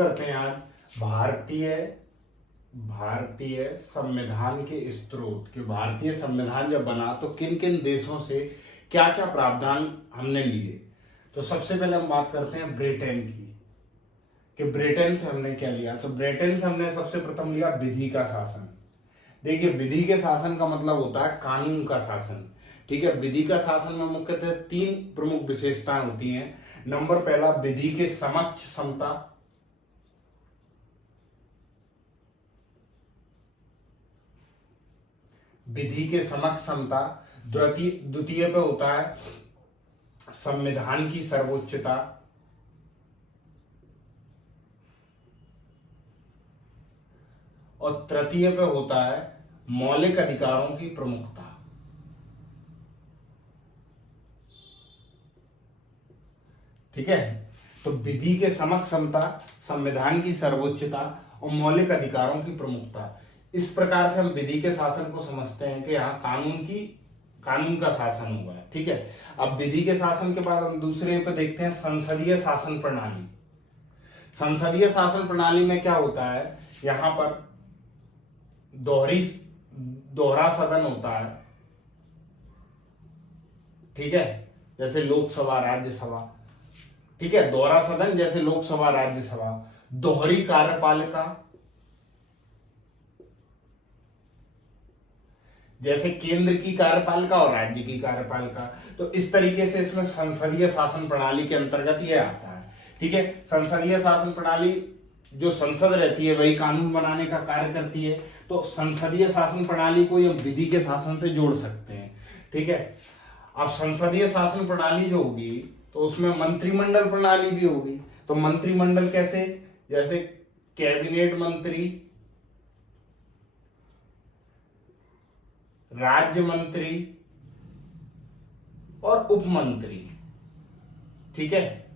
करते हैं आज भारतीय भारतीय संविधान के स्रोत कि भारतीय संविधान जब बना तो किन किन देशों से क्या क्या प्रावधान हमने लिए। तो सबसे पहले हम बात करते हैं ब्रिटेन की कि ब्रिटेन से हमने क्या लिया। तो ब्रिटेन से हमने सबसे प्रथम लिया विधि का शासन। देखिए, विधि के शासन का मतलब होता है कानून का शासन। ठीक है, विधि का शासन में मुख्यतः 3 प्रमुख विशेषताएं होती हैं। नंबर पहला, विधि के समक्ष समता। विधि के समक्ष समता। द्वितीय पे होता है संविधान की सर्वोच्चता। और तृतीय पे होता है मौलिक अधिकारों की प्रमुखता। ठीक है, तो विधि के समक्ष समता, संविधान की सर्वोच्चता और मौलिक अधिकारों की प्रमुखता। इस प्रकार से हम विधि के शासन को समझते हैं कि यहाँ कानून का शासन हुआ है। ठीक है, अब विधि के शासन के बाद हम दूसरे पे देखते हैं संसदीय शासन प्रणाली। संसदीय शासन प्रणाली में क्या होता है, यहां पर दोहरा सदन होता है। ठीक है, जैसे लोकसभा राज्यसभा। ठीक है, दोहरा सदन जैसे लोकसभा राज्यसभा। दोहरी कार्यपालिका जैसे केंद्र की कार्यपालिका और राज्य की कार्यपालिका। तो इस तरीके से इसमें संसदीय शासन प्रणाली के अंतर्गत यह आता है। ठीक है, संसदीय शासन प्रणाली, जो संसद रहती है वही कानून बनाने का कार्य करती है। तो संसदीय शासन प्रणाली को हम विधि के शासन से जोड़ सकते हैं। ठीक है, अब संसदीय शासन प्रणाली जो होगी तो उसमें मंत्रिमंडल प्रणाली भी होगी। तो मंत्रिमंडल कैसे, जैसे कैबिनेट मंत्री, राज्य मंत्री और उप मंत्री। ठीक है,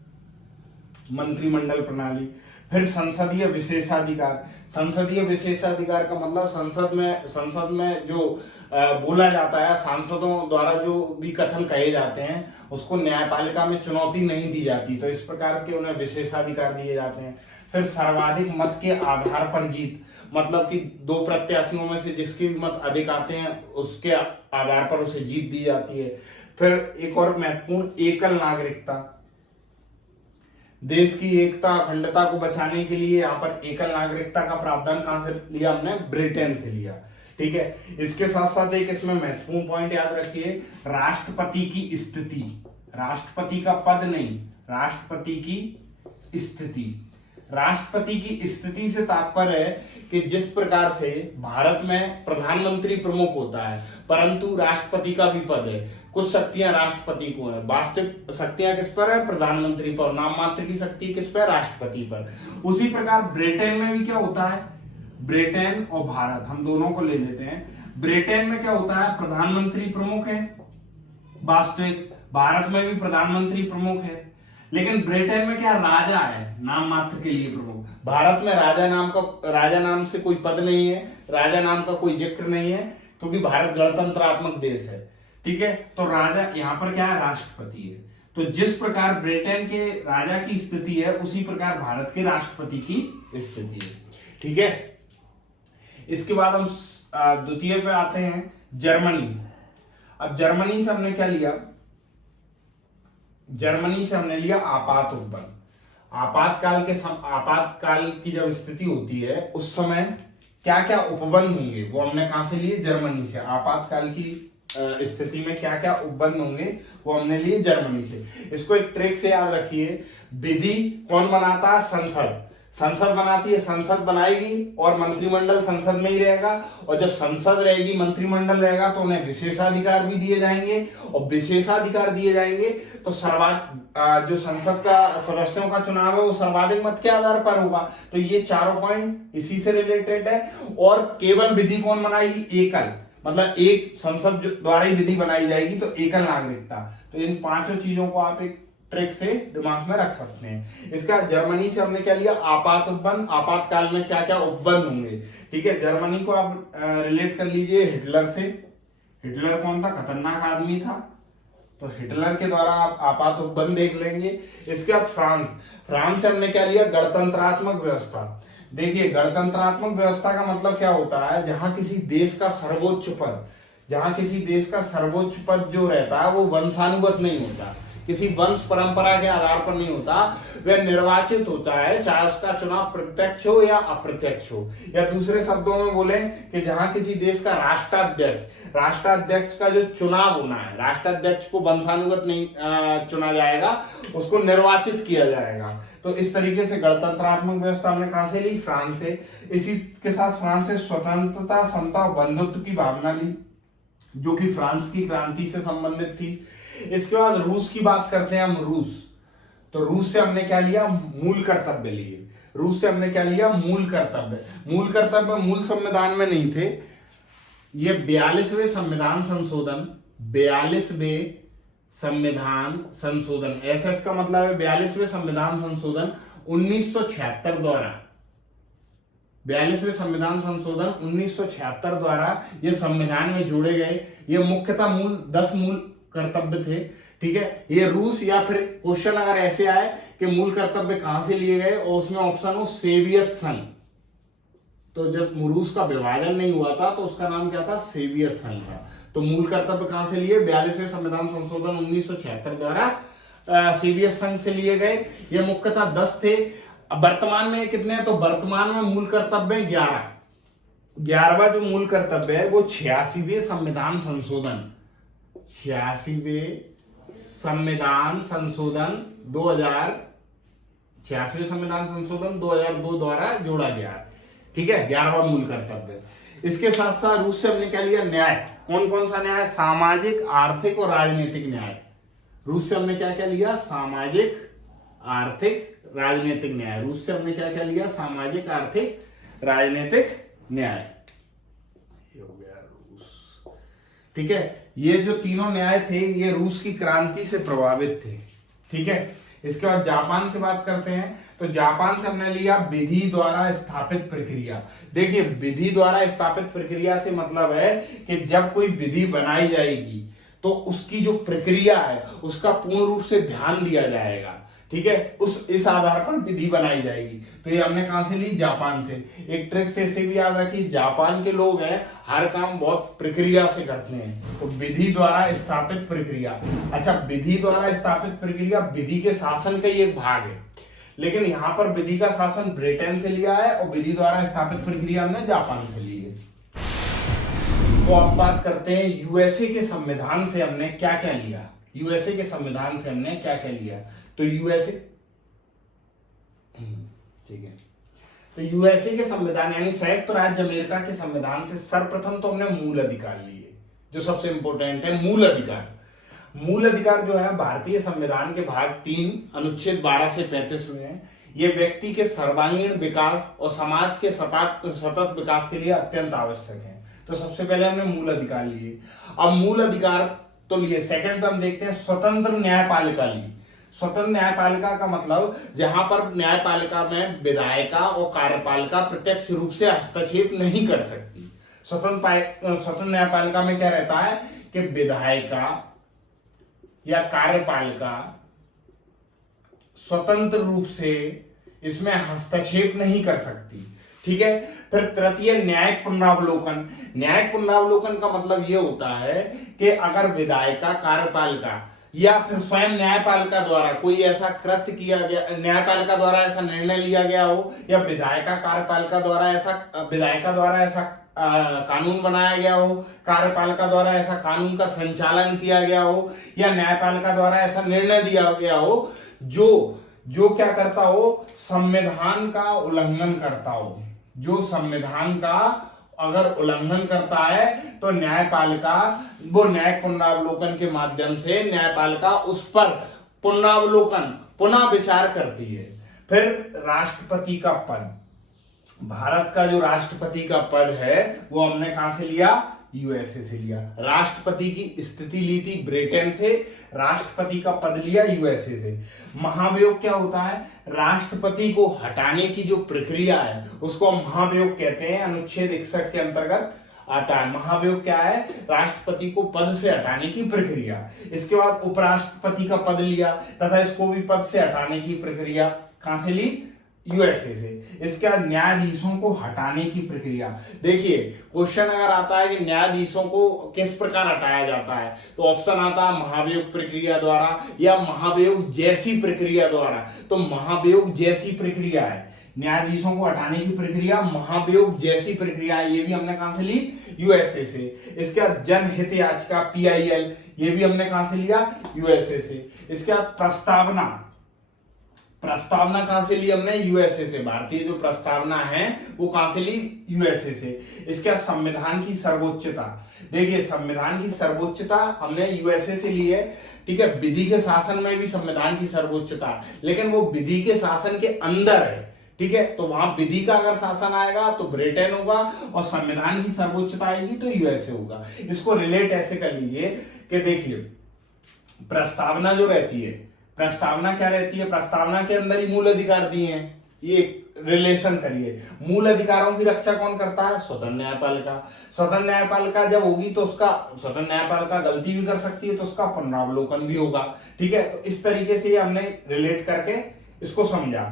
मंत्रिमंडल प्रणाली। फिर संसदीय विशेषाधिकार। संसदीय विशेषाधिकार का मतलब संसद में जो बोला जाता है, सांसदों द्वारा जो भी कथन कहे जाते हैं उसको न्यायपालिका में चुनौती नहीं दी जाती। तो इस प्रकार के उन्हें विशेषाधिकार दिए जाते हैं। फिर सर्वाधिक मत के आधार पर जीत, मतलब कि 2 प्रत्याशियों में से जिसके भी मत अधिक आते हैं उसके आधार पर उसे जीत दी जाती है। फिर एक और महत्वपूर्ण, एकल नागरिकता। देश की एकता अखंडता को बचाने के लिए यहाँ पर एकल नागरिकता का प्रावधान कहां से लिया हमने, ब्रिटेन से लिया। ठीक है, इसके साथ साथ एक इसमें महत्वपूर्ण पॉइंट याद रखिए, राष्ट्रपति की स्थिति। राष्ट्रपति का पद नहीं, राष्ट्रपति की स्थिति। राष्ट्रपति की स्थिति से तात्पर्य है कि जिस प्रकार से भारत में प्रधानमंत्री प्रमुख होता है परंतु राष्ट्रपति का भी पद है। कुछ शक्तियां राष्ट्रपति को है, वास्तविक शक्तियां किस पर है, प्रधानमंत्री पर। नाम मात्र की शक्ति किस पर, राष्ट्रपति पर। उसी प्रकार ब्रिटेन में भी क्या होता है, ब्रिटेन और भारत हम दोनों को ले लेते हैं। ब्रिटेन में क्या होता है, प्रधानमंत्री प्रमुख है वास्तविक, भारत में भी प्रधानमंत्री प्रमुख है, लेकिन ब्रिटेन में क्या राजा है, नाम मात्र के लिए प्रमुख। भारत में राजा नाम से कोई पद नहीं है, राजा नाम का कोई जिक्र नहीं है, क्योंकि भारत गणतंत्रात्मक देश है। ठीक है, तो राजा यहाँ पर क्या है, राष्ट्रपति है। तो जिस प्रकार ब्रिटेन के राजा की स्थिति है उसी प्रकार भारत के राष्ट्रपति की स्थिति है। ठीक है, इसके बाद हम द्वितीय पे आते हैं, जर्मनी। अब जर्मनी से हमने क्या लिया, जर्मनी से हमने लिया आपात उपबंध। आपातकाल की जब स्थिति होती है उस समय क्या क्या उपबंध होंगे वो हमने कहां से लिए, जर्मनी से। आपातकाल की स्थिति में क्या क्या उपबंध होंगे वो हमने लिए जर्मनी से। इसको एक ट्रिक से याद रखिए, विधि कौन बनाता है, संसद बनाती है, संसद बनाएगी और मंत्रिमंडल संसद में ही रहेगा। और जब संसद रहेगी, मंत्रिमंडल रहेगा तो उन्हें विशेषाधिकार भी दिए जाएंगे, और विशेषाधिकार दिए जाएंगे तो जो संसद का सदस्यों का चुनाव है वो सर्वाधिक मत के आधार पर होगा। तो ये चारों पॉइंट इसी से रिलेटेड है। और केवल विधि कौन बनाएगी, एकल, मतलब एक संसद द्वारा ही विधि बनाई जाएगी, तो एकल नागरिकता। तो इन 5 चीजों को आप एक ट्रिक से दिमाग में रख सकते हैं। इसका जर्मनी से हमने क्या लिया, आपात उपबंध। आपातकाल में क्या क्या उपबंध होंगे। ठीक है, जर्मनी को आप रिलेट कर लीजिए हिटलर से। हिटलर कौन था, खतरनाक आदमी था। तो हिटलर के द्वारा आप आपातोपबंद देख लेंगे। इसके बाद फ्रांस से हमने क्या लिया, गणतंत्रात्मक व्यवस्था। देखिए गणतंत्रात्मक व्यवस्था का मतलब क्या होता है, जहां किसी देश का सर्वोच्च पद जो रहता है वो वंशानुगत नहीं होता, किसी वंश परंपरा के आधार पर नहीं होता, वह निर्वाचित होता है, चाहे उसका चुनाव प्रत्यक्ष हो या अप्रत्यक्ष हो। या दूसरे शब्दों में बोले कि जहां किसी देश का राष्ट्राध्यक्ष का जो चुनाव होना है, राष्ट्राध्यक्ष को वंशानुगत नहीं चुना जाएगा, उसको निर्वाचित किया जाएगा। तो इस तरीके से गणतंत्रात्मक व्यवस्था हमने कहां से ली, फ्रांस से। इसी के साथ फ्रांस से स्वतंत्रता, समता, बंधुत्व की भावना ली, जो कि फ्रांस की क्रांति से संबंधित थी। इसके बाद रूस की बात करते हैं हम। तो रूस से हमने क्या लिया, मूल कर्तव्य लिए। रूस से हमने क्या लिया, मूल कर्तव्य मूल संविधान में नहीं थे, ये 42वें संविधान संशोधन, एसएस का मतलब है 42वें संविधान संशोधन 1976 द्वारा, 42वें संविधान संशोधन 1976 द्वारा ये संविधान में जोड़े गए। ये मुख्यतः 10 मूल कर्तव्य थे, ठीक है। ये रूस, या फिर क्वेश्चन अगर ऐसे आए कि मूल कर्तव्य कहां से लिए गए और उसमें ऑप्शन हो सोवियत संघ, तो जब रूस का विभाजन नहीं हुआ था तो उसका नाम क्या था, सोवियत संघ था। तो मूल कर्तव्य कहां से लिए, 42वें संविधान संशोधन 1976 द्वारा सोवियत संघ से लिए गए। ये मुख्यतः 10 थे। वर्तमान में कितने हैं, तो वर्तमान में मूल कर्तव्य 11वां जो मूल कर्तव्य है वो 86वें संविधान संशोधन 2002 द्वारा जोड़ा गया है, ठीक है, 11वां मूल कर्तव्य। इसके साथ साथ रूस से हमने क्या लिया, न्याय। कौन कौन सा न्याय, सामाजिक, आर्थिक और राजनीतिक न्याय। रूस से हमने क्या क्या लिया, सामाजिक, आर्थिक, राजनीतिक न्याय। रूस से हमने क्या क्या लिया, सामाजिक, आर्थिक, राजनीतिक न्याय। ये हो गया रूस, ठीक है। ये जो तीनों न्याय थे ये रूस की क्रांति से प्रभावित थे, ठीक है। इसके बाद जापान से बात करते हैं। तो जापान से हमने लिया विधि द्वारा स्थापित प्रक्रिया। देखिए विधि द्वारा स्थापित प्रक्रिया से मतलब है कि जब कोई विधि बनाई जाएगी तो उसकी जो प्रक्रिया है उसका पूर्ण रूप से ध्यान दिया जाएगा, ठीक है, इस आधार पर विधि बनाई जाएगी। तो ये हमने कहां से ली, जापान से। एक ट्रिक से इसे भी याद रखिए, जापान के लोग हैं हर काम बहुत प्रक्रिया से करते हैं। तो विधि द्वारा स्थापित प्रक्रिया, अच्छा विधि द्वारा स्थापित प्रक्रिया विधि के शासन का ही एक भाग है, लेकिन यहां पर विधि का शासन ब्रिटेन से लिया है और विधि द्वारा स्थापित प्रक्रिया हमने जापान से ली है। तो अब बात करते हैं यूएसए के संविधान से हमने क्या क्या लिया। यूएसए के संविधान से हमने क्या क्या लिया, तो यूएसए, ठीक है, तो यूएसए के संविधान यानी संयुक्त राज्य अमेरिका के संविधान से सर्वप्रथम तो हमने मूल अधिकार लिए, जो सबसे इंपॉर्टेंट है मूल अधिकार। मूल अधिकार जो है भारतीय संविधान के भाग 3 अनुच्छेद 12 से 35 में है। ये व्यक्ति के सर्वांगीण विकास और समाज के सतत विकास के लिए अत्यंत आवश्यक है। तो सबसे पहले हमने मूल अधिकार लिए। अब मूल अधिकार तो लिए, सेकंड पे हम देखते हैं स्वतंत्र न्यायपालिका ली। स्वतंत्र न्यायपालिका का मतलब जहां पर न्यायपालिका में विधायिका और कार्यपालिका प्रत्यक्ष रूप से हस्तक्षेप नहीं कर सकती। स्वतंत्र न्यायपालिका में क्या रहता है कि विधायिका या कार्यपालिका स्वतंत्र रूप से इसमें हस्तक्षेप नहीं कर सकती, ठीक है। फिर तृतीय न्यायिक पुनरावलोकन। न्यायिक पुनरावलोकन का मतलब यह होता है कि अगर विधायिका, कार्यपालिका या फिर स्वयं न्यायपालिका द्वारा कोई ऐसा कृत्य किया गया, न्यायपालिका द्वारा ऐसा निर्णय लिया गया हो, या विधायिका द्वारा ऐसा कानून बनाया गया हो, कार्यपालिका द्वारा ऐसा कानून का संचालन किया गया हो, या न्यायपालिका द्वारा ऐसा निर्णय दिया गया हो जो क्या करता हो, संविधान का उल्लंघन करता हो। जो संविधान का अगर उल्लंघन करता है तो न्यायपालिका वो न्यायिक पुनरावलोकन के माध्यम से न्यायपालिका उस पर पुनः विचार करती है। फिर राष्ट्रपति का पद, भारत का जो राष्ट्रपति का पद है वो हमने कहां से लिया, यूएसए से लिया। राष्ट्रपति की स्थिति ली थी ब्रिटेन से, राष्ट्रपति का पद लिया यूएसए से। महाभियोग क्या होता है, राष्ट्रपति को हटाने की जो प्रक्रिया है उसको हम महाभियोग कहते हैं। अनुच्छेद 61 के अंतर्गत आता है। महाभियोग क्या है? राष्ट्रपति को पद से हटाने की प्रक्रिया। इसके बाद उपराष्ट्रपति का पद लिया तथा इसको भी पद से हटाने की प्रक्रिया कहां से ली? यूएसए से। इसके बाद न्यायाधीशों को हटाने की प्रक्रिया। देखिए क्वेश्चन अगर आता है कि न्यायाधीशों को किस प्रकार हटाया जाता है, तो ऑप्शन आता है महाभियोग प्रक्रिया द्वारा या महाभियोग जैसी प्रक्रिया द्वारा। तो महाभियोग जैसी प्रक्रिया है, न्यायाधीशों को हटाने की प्रक्रिया महाभियोग जैसी प्रक्रिया है। ये भी हमने कहां से ली? यूएसए से। इसके बाद जनहित याचिका PIL, ये भी हमने कहां से लिया? यूएसए से। इसके बाद प्रस्तावना कहां से ली हमने? यूएसए से। भारतीय जो प्रस्तावना है वो कहां से ली? यूएसए से। इसके बाद संविधान की सर्वोच्चता। देखिए संविधान की सर्वोच्चता हमने यूएसए से ली है, ठीक है। विधि के शासन में भी संविधान की सर्वोच्चता, लेकिन वो विधि के शासन के अंदर है, ठीक है। तो वहां विधि का अगर शासन आएगा तो ब्रिटेन होगा और संविधान की सर्वोच्चता आएगी तो यूएसए होगा। इसको रिलेट ऐसे कर लीजिए कि देखिए प्रस्तावना जो रहती है, प्रस्तावना क्या रहती है? प्रस्तावना के अंदर ही मूल अधिकार दिए हैं। ये रिलेशन करिए, मूल अधिकारों की रक्षा कौन करता है? स्वतंत्र न्यायपालिका। स्वतंत्र न्यायपालिका जब होगी तो उसका, स्वतंत्र न्यायपालिका गलती भी कर सकती है तो उसका पुनरावलोकन भी होगा, ठीक है। तो इस तरीके से हमने रिलेट करके इसको समझा।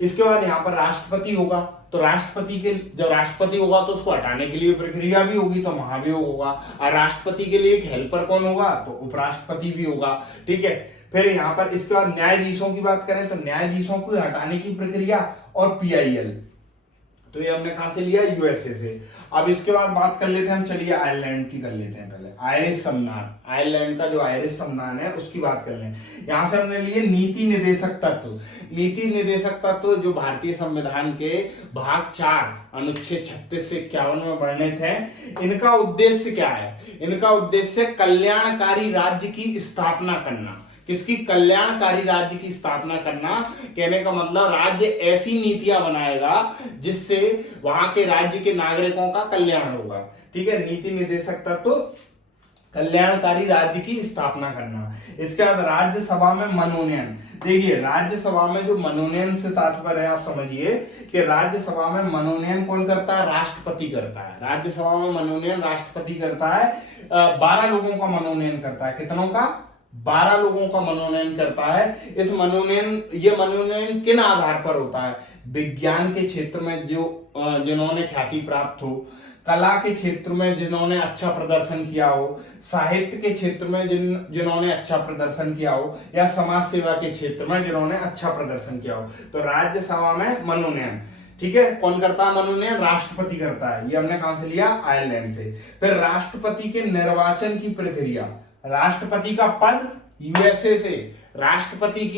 इसके बाद यहाँ पर राष्ट्रपति होगा, तो राष्ट्रपति के जब राष्ट्रपति होगा तो उसको हटाने के लिए प्रक्रिया भी होगी, तो महाभियोग होगा। और राष्ट्रपति के लिए एक हेल्पर कौन होगा? तो उपराष्ट्रपति भी होगा, ठीक है। फिर यहाँ पर इसके बाद न्यायाधीशों की बात करें तो न्यायाधीशों को हटाने की प्रक्रिया और PIL, तो ये हमने कहां से लिया? यूएसए से। अब इसके बाद बात कर लेते हैं हम, चलिए आयरलैंड की कर लेते हैं पहले। आयरिश संविधान, आयरलैंड का जो आयरिश संविधान है उसकी बात कर लें। यहां से हमने लिए नीति निर्देशक तत्व। नीति निर्देशक तत्व जो भारतीय संविधान के भाग 4 अनुच्छेद 36 से 51 में वर्णित है, इनका उद्देश्य क्या है? इनका उद्देश्य कल्याणकारी राज्य की स्थापना करना। किसकी? कल्याणकारी राज्य की स्थापना करना। कहने का मतलब राज्य ऐसी नीतियां बनाएगा जिससे वहां के राज्य के नागरिकों का कल्याण होगा, ठीक है। नीति निर्देशक तत्व कल्याणकारी राज्य की स्थापना करना। इसके बाद राज्यसभा में मनोनयन। देखिए राज्यसभा में जो मनोनयन से तात्पर्य है, आप समझिए कि राज्यसभा में मनोनयन कौन करता है? राष्ट्रपति करता है। राज्यसभा में मनोनयन राष्ट्रपति करता है। 12 लोगों का मनोनयन करता है। कितनों का? 12 लोगों का मनोनयन करता है। ये मनोनयन किन आधार पर होता है? विज्ञान के क्षेत्र में जिन्होंने ख्याति प्राप्त हो, कला के क्षेत्र में जिन्होंने अच्छा प्रदर्शन किया हो, साहित्य के क्षेत्र में जिन्होंने अच्छा प्रदर्शन किया हो, या समाज सेवा के क्षेत्र में जिन्होंने अच्छा प्रदर्शन किया हो। तो राज्यसभा में मनोनयन, ठीक है, कौन करता है मनोनयन? राष्ट्रपति करता है। ये हमने कहां से लिया? आयरलैंड से। फिर राष्ट्रपति के निर्वाचन की प्रक्रिया, राष्ट्रपति का पद यूएसए से, राष्ट्रपति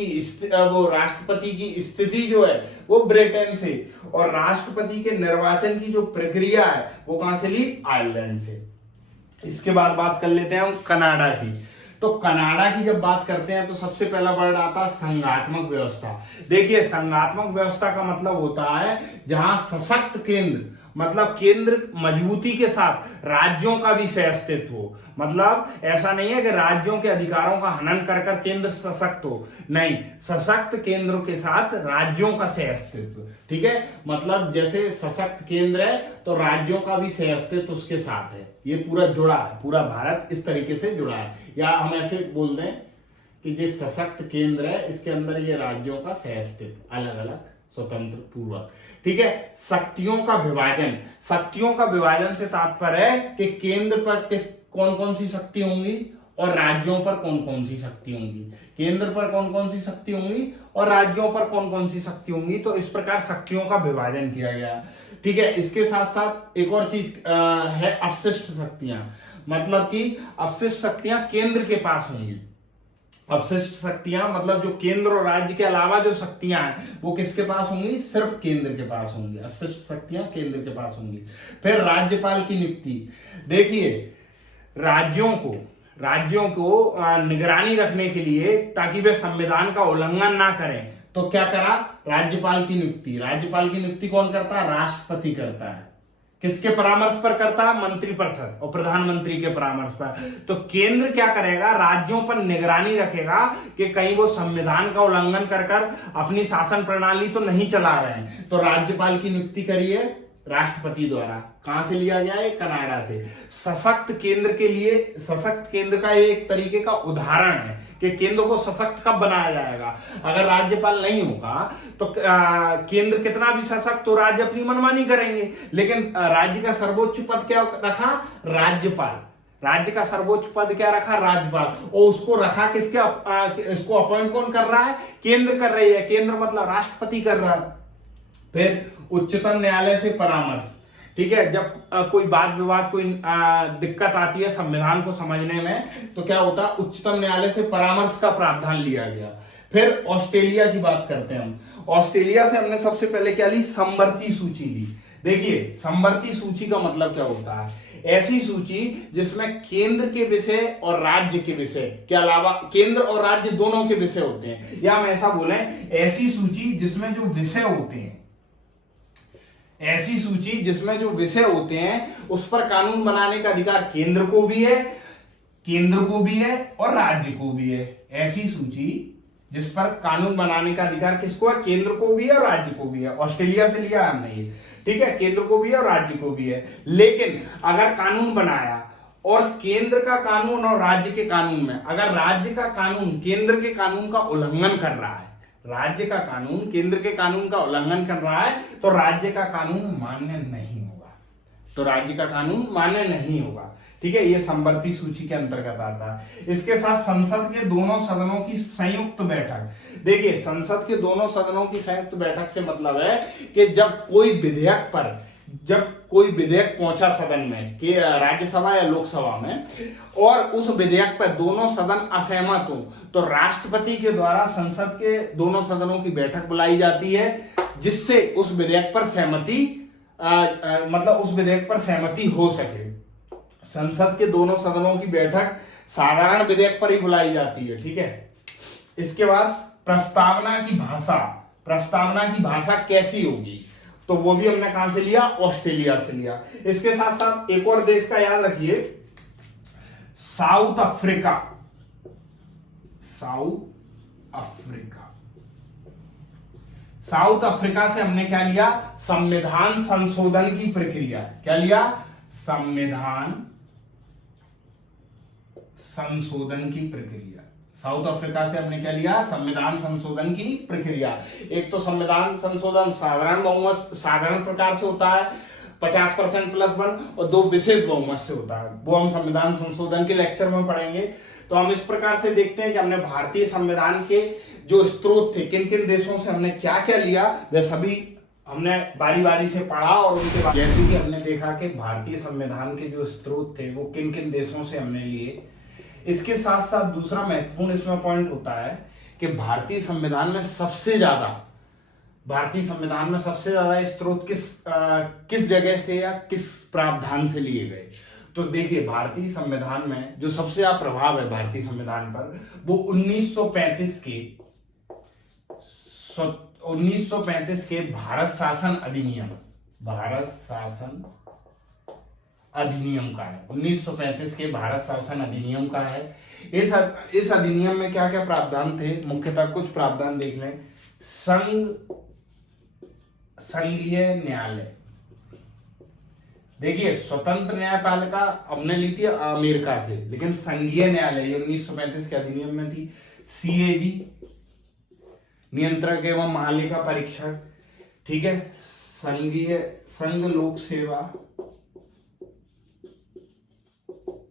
की स्थिति जो है वो ब्रिटेन से, और राष्ट्रपति के निर्वाचन की जो प्रक्रिया है वो कहां से ली? आयरलैंड से। इसके बाद बात कर लेते हैं हम कनाडा की। तो कनाडा की जब बात करते हैं तो सबसे पहला वर्ड आता है संघात्मक व्यवस्था। देखिए संघात्मक व्यवस्था का मतलब होता है जहां सशक्त केंद्र, मतलब केंद्र मजबूती के साथ राज्यों का भी सह अस्तित्व हो। मतलब ऐसा नहीं है कि राज्यों के अधिकारों का हनन कर कर केंद्र सशक्त हो, नहीं, सशक्त केंद्रों के साथ राज्यों का सह अस्तित्व, ठीक है। मतलब जैसे सशक्त केंद्र है तो राज्यों का भी सह अस्तित्व उसके साथ है। ये पूरा जुड़ा है, पूरा भारत इस तरीके से जुड़ा है। या हम ऐसे बोल दें कि जो सशक्त केंद्र है इसके अंदर ये राज्यों का सह अस्तित्व अलग अलग स्वतंत्र पूर्वक, ठीक है। शक्तियों का विभाजन, शक्तियों का विभाजन से तात्पर्य है कि केंद्र पर कौन कौन सी शक्ति होंगी और राज्यों पर कौन कौन सी शक्ति होंगी। केंद्र पर कौन कौन सी शक्ति होंगी और राज्यों पर कौन कौन सी शक्ति होंगी। तो इस प्रकार शक्तियों का विभाजन किया गया, ठीक है। इसके साथ साथ एक और चीज है अवशिष्ट शक्तियां, मतलब कि अवशिष्ट शक्तियां केंद्र के पास होंगी। अवशिष्ट शक्तियां मतलब जो केंद्र और राज्य के अलावा जो शक्तियां हैं वो किसके पास होंगी? सिर्फ केंद्र के पास होंगी। अवशिष्ट शक्तियां केंद्र के पास होंगी। फिर राज्यपाल की नियुक्ति। देखिए राज्यों को निगरानी रखने के लिए, ताकि वे संविधान का उल्लंघन ना करें, तो क्या करा? राज्यपाल की नियुक्ति। राज्यपाल की नियुक्ति कौन करता है? राष्ट्रपति करता है। किसके परामर्श पर करता है? मंत्रिपरिषद और प्रधानमंत्री के परामर्श पर। तो केंद्र क्या करेगा? राज्यों पर निगरानी रखेगा कि कहीं वो संविधान का उल्लंघन कर अपनी शासन प्रणाली तो नहीं चला रहे हैं। तो राज्यपाल की नियुक्ति करिए राष्ट्रपति द्वारा। कहां से लिया गया है? कनाडा से। सशक्त केंद्र के लिए, सशक्त केंद्र का एक तरीके का उदाहरण है कि केंद्र को सशक्त कब बनाया जाएगा। अगर राज्यपाल नहीं होगा तो केंद्र कितना भी सशक्त तो राज्य अपनी मनमानी करेंगे, लेकिन राज्य का सर्वोच्च पद क्या रखा? राज्यपाल। राज्य का सर्वोच्च पद क्या रखा? राज्यपाल। और उसको रखा किसके? इसको अपॉइंट कौन कर रहा है? केंद्र कर रही है। केंद्र मतलब राष्ट्रपति कर रहा है। फिर उच्चतम न्यायालय से परामर्श, ठीक है। जब कोई वाद विवाद, कोई दिक्कत आती है संविधान को समझने में, तो क्या होता है? उच्चतम न्यायालय से परामर्श का प्रावधान लिया गया। फिर ऑस्ट्रेलिया की बात करते हैं हम। ऑस्ट्रेलिया से हमने सबसे पहले क्या ली? समवर्ती सूची ली। देखिए, समवर्ती सूची का मतलब क्या होता है? ऐसी सूची जिसमें केंद्र के विषय और राज्य के विषय के अलावा केंद्र और राज्य दोनों के विषय होते हैं, या हम ऐसा बोले ऐसी सूची जिसमें जो विषय होते हैं, ऐसी सूची जिसमें जो विषय होते हैं उस पर कानून बनाने का अधिकार केंद्र को भी है, केंद्र को भी है और राज्य को भी है। ऐसी सूची जिस पर कानून बनाने का अधिकार किसको है? केंद्र को भी है और राज्य को भी है। ऑस्ट्रेलिया से लिया हमने ये, ठीक है। केंद्र को भी है और राज्य को भी है। लेकिन अगर कानून बनाया और केंद्र का कानून और राज्य के कानून में अगर राज्य का कानून केंद्र के कानून का उल्लंघन कर रहा है, राज्य का कानून केंद्र के कानून का उल्लंघन कर रहा है, तो राज्य का कानून मान्य नहीं होगा। तो राज्य का कानून मान्य नहीं होगा, ठीक है। ये समवर्ती सूची के अंतर्गत आता है। इसके साथ संसद के दोनों सदनों की संयुक्त बैठक। देखिए, संसद के दोनों सदनों की संयुक्त बैठक से मतलब है कि जब कोई विधेयक पहुंचा सदन में, कि राज्यसभा या लोकसभा में, और उस विधेयक पर दोनों सदन असहमत हो, तो राष्ट्रपति के द्वारा संसद के दोनों सदनों की बैठक बुलाई जाती है, जिससे उस विधेयक पर सहमति हो सके। संसद के दोनों सदनों की बैठक साधारण विधेयक पर ही बुलाई जाती है, ठीक है। इसके बाद प्रस्तावना की भाषा कैसी होगी, तो वो भी हमने कहां से लिया? ऑस्ट्रेलिया से लिया। इसके साथ साथ एक और देश का याद रखिए, साउथ अफ्रीका। साउथ अफ्रीका से हमने क्या लिया? संविधान संशोधन की प्रक्रिया। क्या लिया? संविधान संशोधन की प्रक्रिया। साउथ अफ्रीका से हमने क्या लिया? संविधान संशोधन की प्रक्रिया। एक तो संविधान संशोधन साधारण प्रकार से होता है 50% +1, और 2 विशेष बहुमत से होता है, वो हम संविधान संशोधन के लेक्चर में पढ़ेंगे। तो हम इस प्रकार से देखते हैं कि हमने भारतीय संविधान के जो स्रोत थे, किन किन देशों से हमने क्या क्या लिया, वे सभी हमने बारी बारी से पढ़ा। और उनके बाद जैसे कि हमने देखा कि भारतीय संविधान के जो स्रोत थे वो किन किन देशों से हमने लिए। इसके साथ साथ दूसरा महत्वपूर्ण इसमें पॉइंट होता है कि भारतीय संविधान में सबसे ज्यादा स्रोत किस जगह से या किस प्रावधान से लिए गए। तो देखिए, भारतीय संविधान में जो सबसे ज्यादा प्रभाव है भारतीय संविधान पर, वो 1935 के भारत शासन अधिनियम का है। 1935 के भारत शासन अधिनियम का है। इस अधिनियम में क्या क्या प्रावधान थे? मुख्यतः कुछ प्रावधान देख लें। संघीय न्यायालय। देखिए, स्वतंत्र न्यायपालिका हमने ली थी अमेरिका से, लेकिन संघीय न्यायालय 1935 के अधिनियम में थी। CAG, नियंत्रक एवं महालेखा परीक्षक, ठीक है। संघ लोक सेवा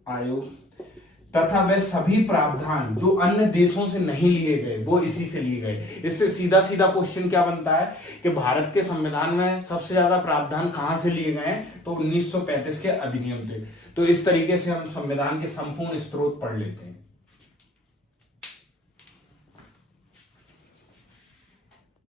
आयोग, तथा वे सभी प्रावधान जो अन्य देशों से नहीं लिए गए वो इसी से लिए गए। इससे सीधा सीधा क्वेश्चन क्या बनता है कि भारत के संविधान में सबसे ज्यादा प्रावधान कहां से लिए गए? तो 1935 के अधिनियम थे। तो इस तरीके से हम संविधान के संपूर्ण स्रोत पढ़ लेते हैं।